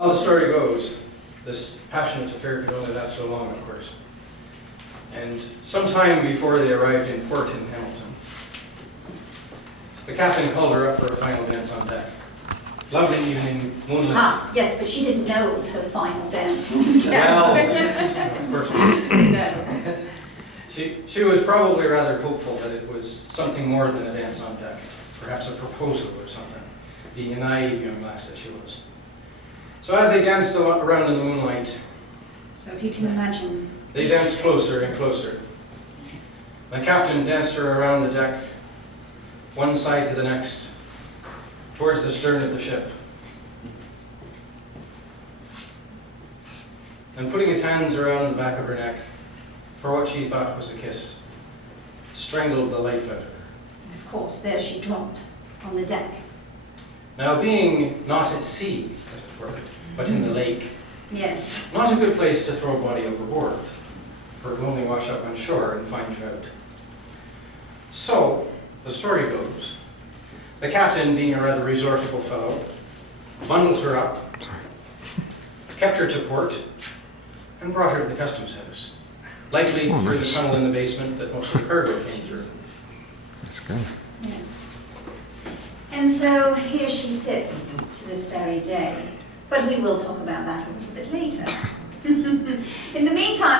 How the story goes, this passionate affair could only last so long, of course. And sometime before they arrived in port in Hamilton, the captain called her up for a final dance on deck. Lovely evening, moonlit. Ah, yes, but she didn't know it was her final dance. Well, yes, of course. No. She was probably rather hopeful that it was something more than a dance on deck, perhaps a proposal or something, being a naive young lass that she was. So as they danced around in the moonlight, So if you can imagine. they danced closer and closer. The captain danced her around the deck, one side to the next, towards the stern of the ship. And putting his hands around the back of her neck, for what she thought was a kiss, strangled the life out of her. Of course, there she dropped on the deck. Now, being not at sea, as it were, but in the lake, Yes. not a good place to throw a body overboard, for it will only wash up on shore and find you out. So, the story goes, the captain, being a rather resourceful fellow, bundled her up, kept her to port, and brought her to the customs house, likely through the tunnel in the basement that most of the cargo came through. That's good. Yes. And so here she sits to this very day. But we will talk about that a little bit later. In the meantime,